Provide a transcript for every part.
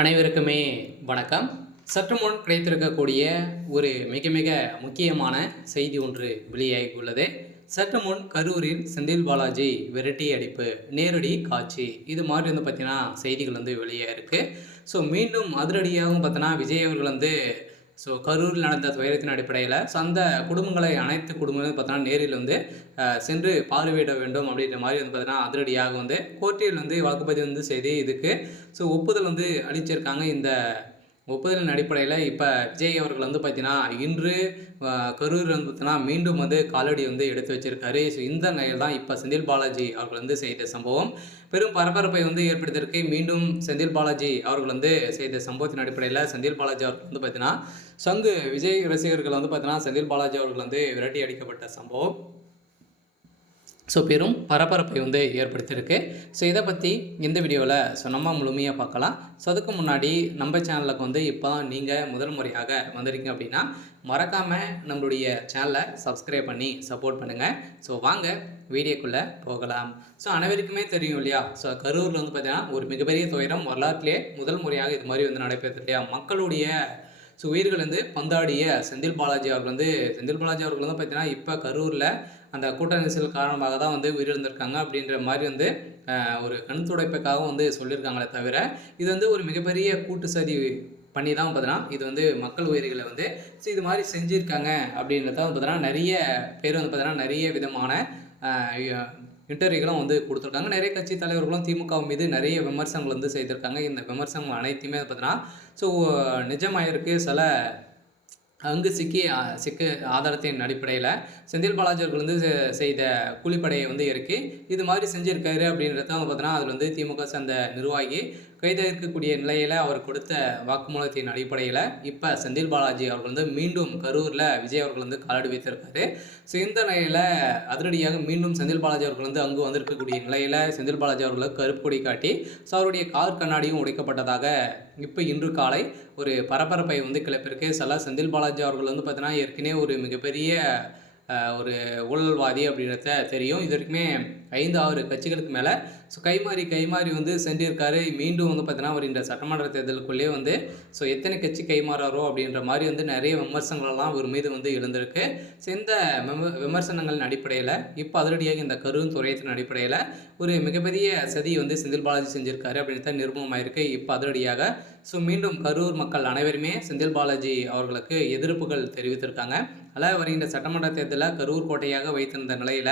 அனைவருக்குமே வணக்கம். சற்று முன் கிடைத்திருக்கக்கூடிய ஒரு மிக மிக முக்கியமான செய்தி ஒன்று வெளியாகியுள்ளது. சற்று முன் கரூரில் செந்தில் பாலாஜி விரட்டி அடிப்பு, நேரடி காட்சி, இது மாதிரி பார்த்தீங்கன்னா செய்திகள் வெளியாயிருக்கு. ஸோ மீண்டும் அதிரடியாகவும் பார்த்தோன்னா விஜய் அவர்கள் கரூரில் நடந்த துயரத்தின் அடிப்படையில் அந்த குடும்பங்களை அனைத்து குடும்பங்களும் பார்த்தோன்னா நேரில் சென்று பார்வையிட வேண்டும் அப்படின்ற மாதிரி பார்த்தீங்கன்னா அதிரடியாக கோர்ட்டில் வாக்குப்பதிவு செய்து இதுக்கு ஒப்புதல் அளிச்சிருக்காங்க. இந்த ஒப்புதலின் அடிப்படையில் இப்போ விஜய் அவர்கள் பார்த்தீங்கன்னா இன்று கரூர் பார்த்தீங்கன்னா மீண்டும் காலடி எடுத்து வச்சிருக்காரு. ஸோ இந்த நிலையில் தான் இப்போ செந்தில் பாலாஜி அவர்கள் செய்த சம்பவம் பெரும் பரபரப்பை ஏற்படுத்தியிருக்கு. மீண்டும் செந்தில் பாலாஜி அவர்கள் செய்த சம்பவத்தின் அடிப்படையில் செந்தில் பாலாஜி அவர்கள் பார்த்தீங்கன்னா சங்கு விஜய் ரசிகர்கள் பார்த்தீங்கன்னா செந்தில் பாலாஜி அவர்கள் விரட்டி அடிக்கப்பட்ட சம்பவம் பெரும் பரபரப்பை ஏற்படுத்தியிருக்கு. இதை பற்றி இந்த வீடியோவில் நம்ம முழுமையாக பார்க்கலாம். அதுக்கு முன்னாடி நம்ம சேனலுக்கு இப்போ தான் நீங்கள் முதல் முறையாக வந்திருக்கீங்க அப்படின்னா மறக்காமல் நம்மளுடைய சேனலை சப்ஸ்கிரைப் பண்ணி சப்போர்ட் பண்ணுங்கள். வாங்க வீடியோக்குள்ளே போகலாம். அனைவருக்குமே தெரியும் இல்லையா, கரூரில் பார்த்தீங்கன்னா ஒரு மிகப்பெரிய துயரம், வரலாற்றிலே முதல் முறையாக இது மாதிரி நடப்பது இல்லையா. மக்களுடைய உயிர்கள் பந்தாடிய செந்தில் பாலாஜி அவர்கள் பார்த்தீங்கன்னா இப்போ கரூரில் அந்த கூட்ட நெரிசல் காரணமாக தான் உயிரிழந்திருக்காங்க அப்படின்ற மாதிரி ஒரு கண் துடைப்புக்காக சொல்லியிருக்காங்களே தவிர இது ஒரு மிகப்பெரிய கூட்டு சதி பண்ணி தான் பார்த்தீங்கன்னா இது மக்கள் உயிர்களை இது மாதிரி செஞ்சுருக்காங்க அப்படின்றத பார்த்தீங்கன்னா நிறைய பேர் பார்த்தீங்கன்னா நிறைய விதமான இன்டர்வியூகளும் கொடுத்துருக்காங்க. நிறைய கட்சி தலைவர்களும் திமுக மீது நிறைய விமர்சனங்கள் செய்திருக்காங்க. இந்த விமர்சனங்கள் அனைத்துமே பார்த்தீங்கன்னா நிஜமாயிருக்கு. சில அங்கு சிக்க ஆதாரத்தின் அடிப்படையில் செந்தில் பாலாஜி அவர்கள் செய்த கூலிப்படையை இறக்கி இது மாதிரி செஞ்சுருக்காரு அப்படின்றத பார்த்தீங்கன்னா அதில் திமுக சேர்ந்த நிர்வாகி கைதாக இருக்கக்கூடிய நிலையில் அவர் கொடுத்த வாக்குமூலத்தின் அடிப்படையில் இப்போ செந்தில் பாலாஜி அவர்கள் மீண்டும் கரூரில் விஜய் அவர்கள் காலடி வைத்திருக்காரு. இந்த நிலையில் அதிரடியாக மீண்டும் செந்தில் பாலாஜி அவர்கள் அங்கு வந்திருக்கக்கூடிய நிலையில் செந்தில் பாலாஜி அவர்களுக்கு கருப்பு கொடி காட்டி அவருடைய கார் கண்ணாடியும் உடைக்கப்பட்டதாக இப்போ இன்று காலை ஒரு பரபரப்பை கிளப்பிருக்கு. செந்தில் பாலாஜி அவர்கள் பார்த்தீங்கன்னா ஏற்கனவே ஒரு மிகப்பெரிய ஒரு ஊழல்வாதி அப்படின்றத தெரியும். இது வரைக்குமே 5-6 கட்சிகளுக்கு மேலே கைமாறி சென்றிருக்காரு. மீண்டும் பார்த்தீங்கன்னா அவர் இந்த சட்டமன்ற தேர்தலுக்குள்ளே எத்தனை கட்சி கைமாறாரோ அப்படின்ற மாதிரி நிறைய விமர்சனங்கள்லாம் அவர் மீது எழுந்திருக்கு. இந்த விமர்சனங்களின் அடிப்படையில் இப்போ அதிரடியாக இந்த கரூர் துறையத்தின் அடிப்படையில் ஒரு மிகப்பெரிய சதி செந்தில் பாலாஜி செஞ்சிருக்காரு அப்படின்றத நிரூபமாயிருக்கு. இப்போ அதிரடியாக மீண்டும் கரூர் மக்கள் அனைவருமே செந்தில் பாலாஜி அவர்களுக்கு எதிர்ப்புகள் தெரிவித்திருக்காங்க. அதில் வருகின்ற சட்டமன்ற தேர்தலில் கரூர் கோட்டையாக வைத்திருந்த நிலையில்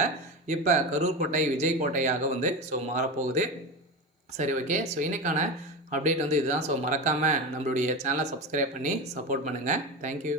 இப்போ கரூர் கோட்டை விஜய் கோட்டையாக மாறப்போகுது. சரி, ஓகே. இன்னைக்கான அப்டேட் இதுதான். மறக்காமல் நம்மளுடைய சேனலை சப்ஸ்கிரைப் பண்ணி சப்போர்ட் பண்ணுங்கள். தேங்க்யூ.